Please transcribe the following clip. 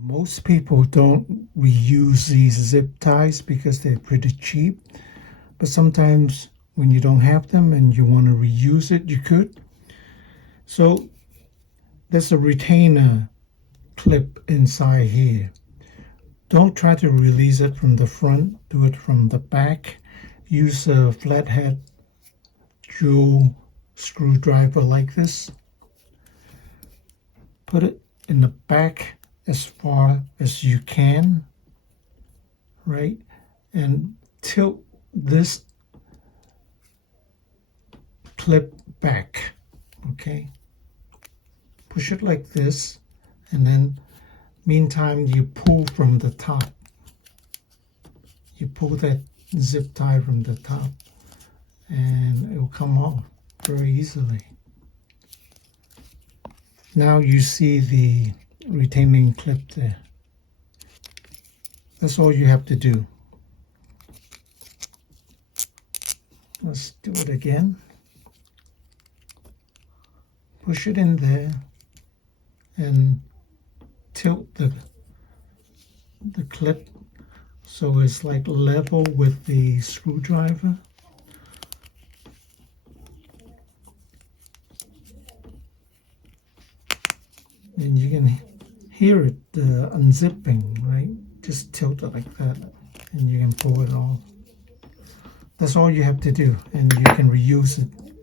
Most people don't reuse these zip ties because they're pretty cheap, but sometimes when you don't have them and you want to reuse it, you could. So there's a retainer clip inside here. Don't try to release it from the front, do it from the back. Use a flathead jewel screwdriver like this. Put it in the back as far as you can, right? And tilt this clip back, okay? Push it like this, and then meantime you pull from the top. You pull that zip tie from the top and it will come off very easily. Now you see the retaining clip there. That's all you have to do. Let's do it again. Push it in there and tilt the clip so it's like level with the screwdriver. And you can hear it unzipping, right? Just tilt it like that and you can pull it off. That's all you have to do, and you can reuse it.